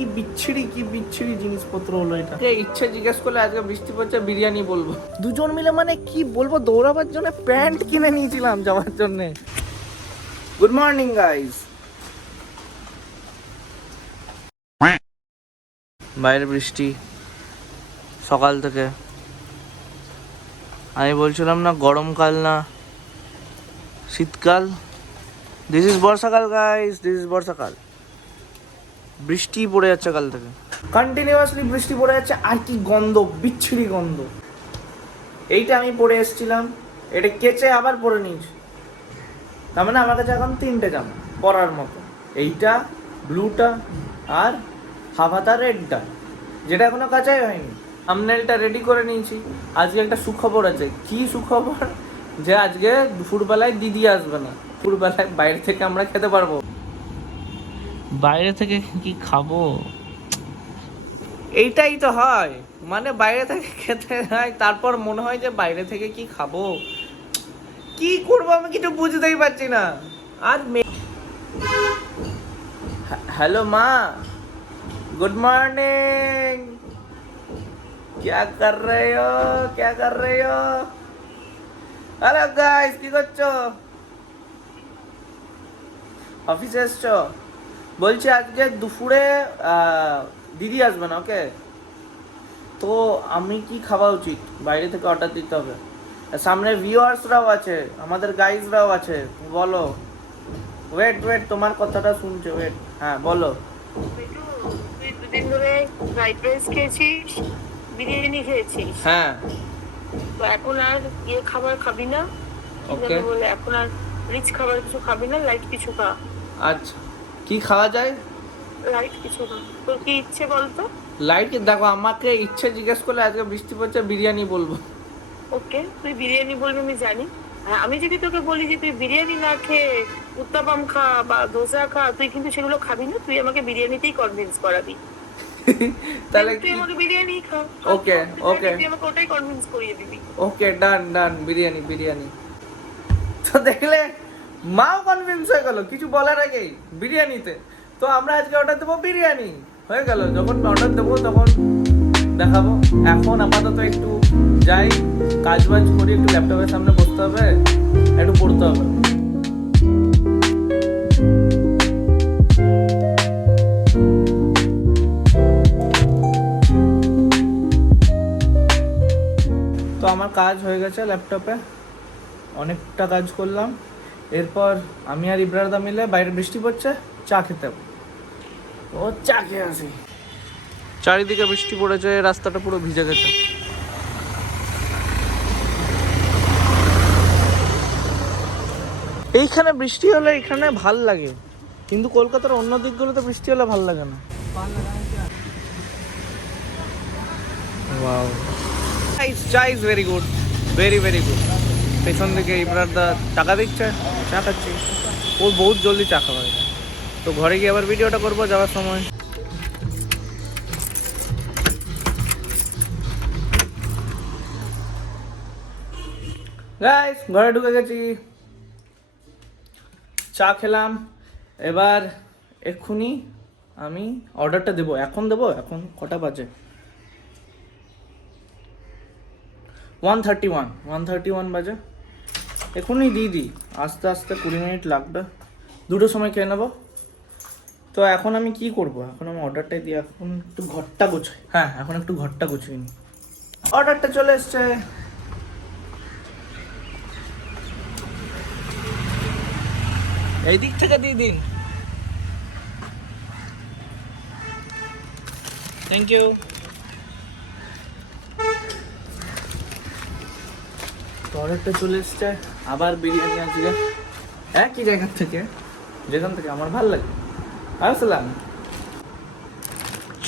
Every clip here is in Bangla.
কি বিচ্ছিরি জিনিসপত্র হলো এটা। ইচ্ছে জিজ্ঞেস করলে আজকে বৃষ্টি পড়ছে বিরিয়ানি বলবো। দুজন মিলে মানে কি বলবো, দৌড়াবার জন্য প্যান্ট কিনে নিয়েছিলাম যাওয়ার জন্য। Good morning guys. বাইরে বৃষ্টি সকাল থেকে। আমি বলছিলাম না গরমকাল না শীতকাল, দিস ইজ বর্ষাকাল গাইস, দিস ইজ বর্ষাকাল। বৃষ্টি পড়ে যাচ্ছে কাল থেকে, কন্টিনিউয়াসলি বৃষ্টি পড়ে যাচ্ছে। আর কি গন্ধ, বিচ্ছিরি গন্ধ। এইটা আমি পরে এসেছিলাম, এটা কেচে আবার পরে নিয়েছি। তার মানে আমার কাছে এখন 3টে জামা পরার মতো, এইটা, ব্লুটা আর হাফাতা রেডটা, যেটা এখনো কাচাই হয়নি। থাম্বনেলটা রেডি করে নিয়েছি। আজকে একটা সুখবর আছে। কি সুখবর? যে আজকে দুপুরবেলায় দিদি আসবে না, দুপুরবেলায় বাইরে থেকে আমরা খেতে পারবো। বাইরে থেকে কি খাবো? এইটাই তো হয়, মানে বাইরে থেকে খেতে হয়, তারপর মনে হয় যে বাইরে থেকে কি খাবো, কি করবো আমি কিছু বুঝতেই পারছি না। আর হ্যালো মা, গুড মর্নিং। क्या कर रहे हो, क्या कर रहे हो? হ্যালো গাইস, কি করছো? অফিসে এসছো? বলছি আজকে দুপুরে দিদি আসবে না, ওকে? তো আমি কি খাওয়া উচিত? বাইরে থেকে অর্ডার দিতে হবে। সামনে ভিউয়ার্সরাও আছে, আমাদের গাইজরাও আছে, বলো। ওয়েট তোমার কথাটা শুনছে, ওয়েট। হ্যাঁ বলো। তুই দুদিন ধরে ফ্রাইড রাইস খেয়েছিস, বিরিয়ানি খেয়েছিস, হ্যাঁ তো এখন আর খাবার খাবি না। ওকে, বলে এখন আর রিচ খাবার কিছু খাবি না, লাইট কিছু খা। আচ্ছা কি খাওয়া যায়? লাইট কিছু খা, তোর কি ইচ্ছে বলতো? লাইট দেখো, আমাকে ইচ্ছে জিজ্ঞেস করলে আজকে বৃষ্টি পড়ছে বিরিয়ানি বলবো। ওকে, তুই বিরিয়ানি বলবি আমি জানি। আমি যদি তোকে বলি যে তুই বিরিয়ানি না খেয়ে উত্তাপাম খা বা ধোসা খা, তুই কিন্তু সেগুলো খাবি না, তুই আমাকে বিরিয়ানিতেই কনভিন্স করাবি। তাহলে তুই আমাকে বিরিয়ানি খা। ওকে ওকে তুই আমাকে ওটাই কনভিন্স করিয়ে দিবি। ওকে, ডান বিরিয়ানি। তো দেখলে, মাও কনভিন্স হয়ে গেল কিছু বলার আগেই বিরিয়ানিতে। তো আমরা আজকে অর্ডার দেবো বিরিয়ানি, হয়ে গেল। যখন অর্ডার দেবো তখন দেখাবো। এখন আপাতত একটু যাই, কাজ বাজ করি, একটু ল্যাপটপের সামনে বসতে হবে, একটু পড়তে হবে। তো আমার কাজ হয়ে গেছে ল্যাপটপে, অনেকটা কাজ করলাম। এরপর আমি আর ইব্রারদা মিলে, বাইরে বৃষ্টি পড়ছে, চা খেতে হবে। ও চা খেয়ে আসি। চারিদিকে বৃষ্টি পড়েছে, রাস্তাটা পুরো ভিজে গেছে। এইখানে বৃষ্টি হলে এখানে ভাল লাগে, কিন্তু কলকাতার অন্য দিকগুলোতে বৃষ্টি হলে ভাল লাগে না। ওয়াও, চা is very good, very good. পেছন দিকে ইব্রারদা টাকা দিচ্ছে, চা খাচ্ছি। ও বহুত জলদি চা খাওয়া যায়। তো ঘরে গিয়ে আবার ভিডিওটা করবো যাওয়ার সময়। গাইস, ঘরে ঢুকে গেছি, চা খেলাম। এবার এক্ষুনি আমি অর্ডারটা দেবো। এখন দেবো, এখন কটা বাজে? 1:31 বাজে। এখনই দিই, আস্তে আস্তে 20 মিনিট লাগবে, 2টোর সময় খেয়ে নেবো। তো এখন আমি কি করব? এখন আমি অর্ডারটাই দিই, এখন একটু ঘরটা গুছাই। হ্যাঁ, এখন একটু ঘরটা গুছিয়ে নিই। অর্ডারটা চলে এসছে। এই দিক থেকে দিয়ে দিন। Thank you. অর্ডারটা চলে এসছে। আবার বিরিয়ানি আজকে একই জায়গা থেকে, যেখান থেকে আমার ভালো লাগে। আসসালাম,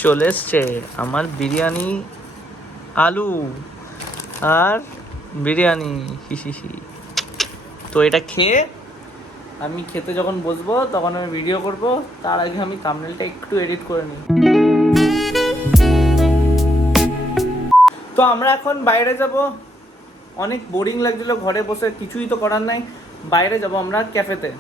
চলে এসছে আমার বিরিয়ানি, আলু আর বিরিয়ানি। তো এটা খেয়ে আমি খেতে যখন বসবো তখন আমি ভিডিও করব। তার আগে আমি থাম্বনেলটা একটু এডিট করে নিই। তো আমরা এখন বাইরে যাব। অনেক বোরিং লাগছিল ঘরে বসে, কিছুই তো করার নাই। বাইরে যাব আমরা ক্যাফেতে।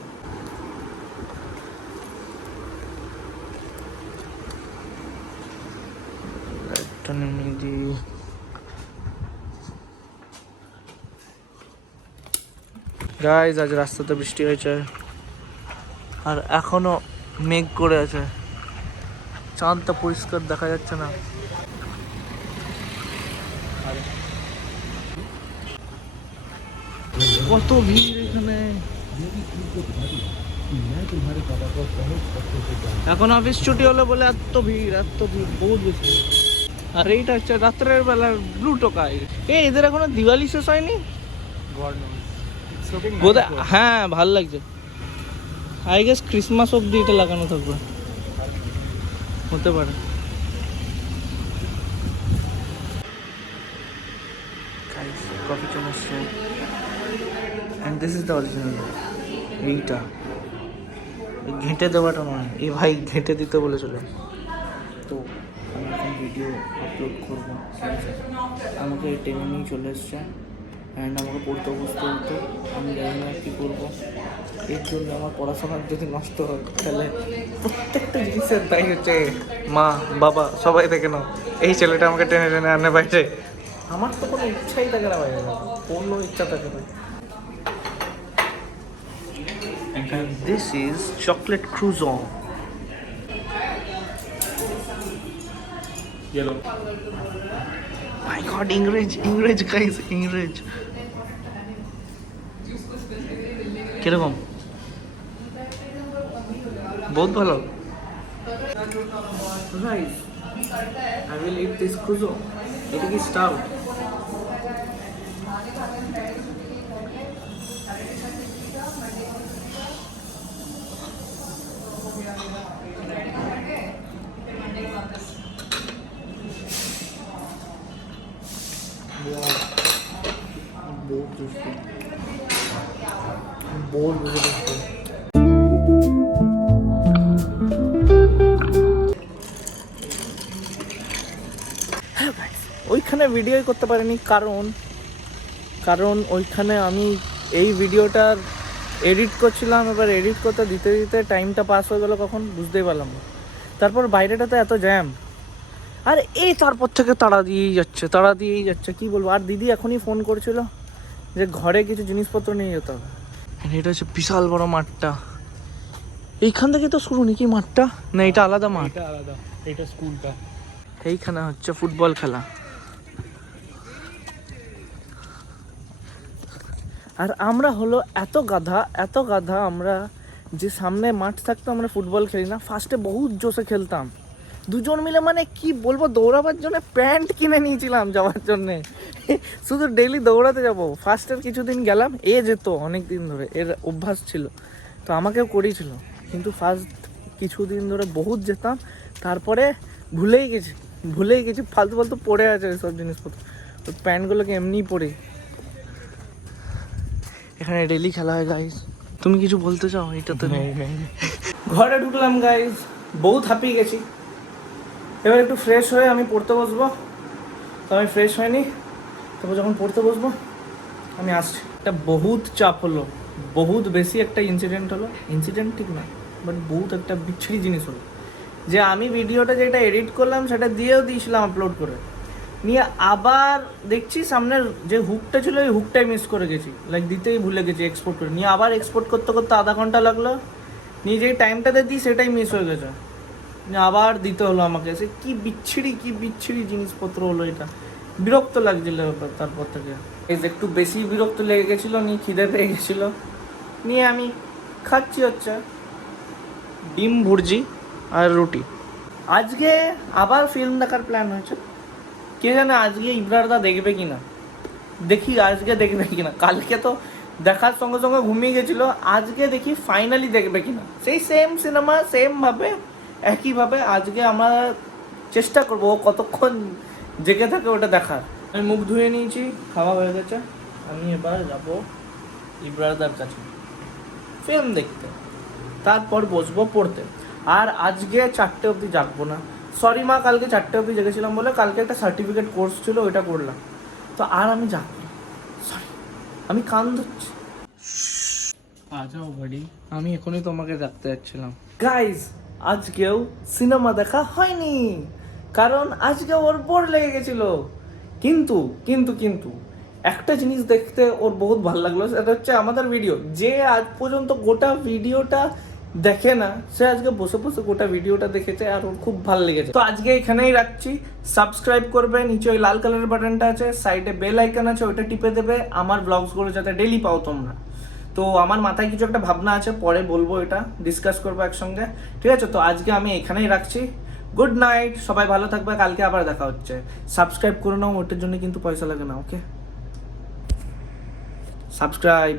গাইজ আজ রাস্তাতে বৃষ্টি হয়েছে আর এখনো মেঘ করে আছে, চাঁদটা পরিষ্কার দেখা যাচ্ছে না। কত ভিড় এখানে, এখন অফিস ছুটি হলো বলে এত ভিড় বহুত বেশি। আর এইটা হচ্ছে রাত্রের বেলা ব্লু টোকাই। এদের এখনো দিওয়ালি শেষ হয়নি বোধহয়। হ্যাঁ ভাল লাগছে, আই গেস ক্রিসমাস অব্দি এটা লাগানো থাকবে, হতে পারে। কফি চলে আসছে and this is the original. এইটা ঘেঁটে দেওয়াটা নয়, এই ভাই ঘেঁটে দিতে বলেছিল। তো আমি এখন ভিডিও আপলোড করবো, ঠিক আছে? আমাকে টেনে নিয়ে চলে এসছে অ্যান্ড আমাকে পড়তে বসতে হতো, আমি জানি না কী করবো। এর জন্য আমার পড়াশোনার যদি নষ্ট হয় তাহলে প্রত্যেকটা জিনিসের দায়ী হচ্ছে মা বাবা সবাই দেখে নাও। এই ছেলেটা আমাকে টেনে টেনে আনে বাইরে, আমার তো কোনো ইচ্ছাই থাকে না বাইরে যাবো, কোনো ইচ্ছা থাকে না। And this is chocolate croissant. Yellow. My God, English guys, English. কিরকম? বহুত ভালো। Guys, I will eat this croissant. It is stout. बहुत टेस्टी, बहुत टेस्टी। ওইখানে ভিডিও করতে পারিনি কারণ ওইখানে আমি এই ভিডিওটার এডিট করছিলাম, এবার এডিট করতে দিতে দিতে টাইমটা পাস হয়ে গেলো কখন বুঝতেই পারলাম না। তারপর বাইরেটাতে এত জ্যাম, আর এই তারপর থেকে তাড়া দিয়েই যাচ্ছে কি বলবো। আর দিদি এখনই ফোন করছিল যে ঘরে কিছু জিনিসপত্র নিয়ে যেতে হবে। এটা হচ্ছে বিশাল বড় মাঠটা, এইখান থেকে তো শুরু নাকি মাঠটা, না এটা আলাদা মাঠ? এটা আলাদা, এটা স্কুলটা। এইখানে হচ্ছে ফুটবল খেলা। আর আমরা হলো এত গাধা আমরা, যে সামনে মাঠ থাকতো আমরা ফুটবল খেলি না। ফার্স্টে বহুত জোশে খেলতাম দুজন মিলে, মানে কি বলবো, দৌড়াবার জন্য প্যান্ট কিনে নিয়েছিলাম যাওয়ার জন্যে, শুধু ডেইলি দৌড়াতে যাবো। ফার্স্টের কিছুদিন গেলাম, যেত অনেক দিন ধরে, এর অভ্যাস ছিল, তো আমাকেও করিয়েছিল। কিন্তু ফার্স্ট কিছুদিন ধরে বহুত যেতাম, তারপরে ভুলেই গেছি ফালতু পড়ে আছে সব জিনিসপত্র, ওই প্যান্টগুলোকে এমনিই পরে। এখানে ডেইলি খেলা হয় গাইজ। তুমি কিছু বলতে চাও? এটা তো ঘরে ঢুকলাম গাইজ, বহুত হাঁপিয়ে গেছি। এবার একটু ফ্রেশ হয়ে আমি পড়তে বসবো, তো আমি ফ্রেশ হয়নি। তারপর যখন পড়তে বসবো আমি আসছি। একটা বহুত চাপ হলো, বহুত বেশি একটা ইনসিডেন্ট ঠিক না, বাট বহুত একটা বিচ্ছিরি জিনিস হলো, যে আমি ভিডিওটা যেটা এডিট করলাম সেটা দিয়েছিলাম আপলোড করে, নিয়ে আবার দেখছি সামনের যে হুকটা ছিল ওই হুকটাই মিস করে গেছি, দিতেই ভুলে গেছি এক্সপোর্ট করে। নিয়ে আবার এক্সপোর্ট করতে আধা ঘন্টা লাগলো, নিয়ে যেই টাইমটাতে দিই সেটাই মিস হয়ে গেছে, আবার দিতে হলো আমাকে। সে কি বিচ্ছিরি জিনিসপত্র হলো, এটা বিরক্ত লাগছিল তারপর থেকে। একটু বেশি বিরক্ত লেগে গেছিলো, নিয়ে খিদে পেয়ে গেছিলো, নিয়ে আমি খাচ্ছি হচ্ছে ডিম ভুর্জি আর রুটি। আজকে আবার ফিল্ম দেখার প্ল্যান হয়েছে, কে জানে আজকে ইব্রারদা দেখবে কিনা, দেখি আজকে দেখবে কিনা। কালকে তো দেখার সঙ্গে সঙ্গে ঘুমিয়ে গেছিলো, আজকে দেখি ফাইনালি দেখবে কিনা। সেই সেম সিনেমা সেমভাবে একইভাবে আজকে আমরা চেষ্টা করবো ও কতক্ষণ জেগে থাকে ওটা দেখার। আমি মুখ ধুয়ে নিয়েছি, খাওয়া হয়ে গেছে, আমি এবার যাবো ইব্রারদার কাছে ফিল্ম দেখতে, তারপর বসবো পড়তে। আর আজকে 4টে অবধি জাগবো না, সরি মা, কালকে 4টে অবধি জেগেছিলাম বলে কালকে একটা সার্টিফিকেট কোর্স ছিল ওইটা করলাম, তো আর আমি জাগবো না, সরি, আমি কান ধরছি। আচ্ছা বাড়ি, আমি এখনই তোমাকে ডাকতে যাচ্ছিলাম। গাইজ আজকেও সিনেমা দেখা হয়নি, কারণ আজকে ওর বোর লেগে গেছিল। কিন্তু একটা জিনিস দেখতে ওর বহুত ভালো লাগলো, সেটা হচ্ছে আমাদের ভিডিও যে আজ পর্যন্ত গোটা ভিডিওটা দেখে না, সে আজকে বসে বসে গোটা ভিডিওটা দেখেছে আর ওর খুব ভালো লেগেছে। তো আজকে এখানেই রাখছি। সাবস্ক্রাইব করবে, নিচে ওই লাল কালারের বাটনটা আছে, সাইডে বেল আইকন আছে, ওইটা টিপে দেবে আমার ব্লগসগুলো যাতে ডেলি পাও তোমরা। তো আমার মাথায় কিছু একটা ভাবনা আছে, পরে বলবো, এটা ডিসকাস করবো একসঙ্গে, ঠিক আছে? তো আজকে আমি এখানেই রাখছি। গুড নাইট, সবাই ভালো থাকবে, কালকে আবার দেখা হচ্ছে। সাবস্ক্রাইব করে নাও, ওটার জন্য কিন্তু পয়সা লাগে না, ওকে? সাবস্ক্রাইব।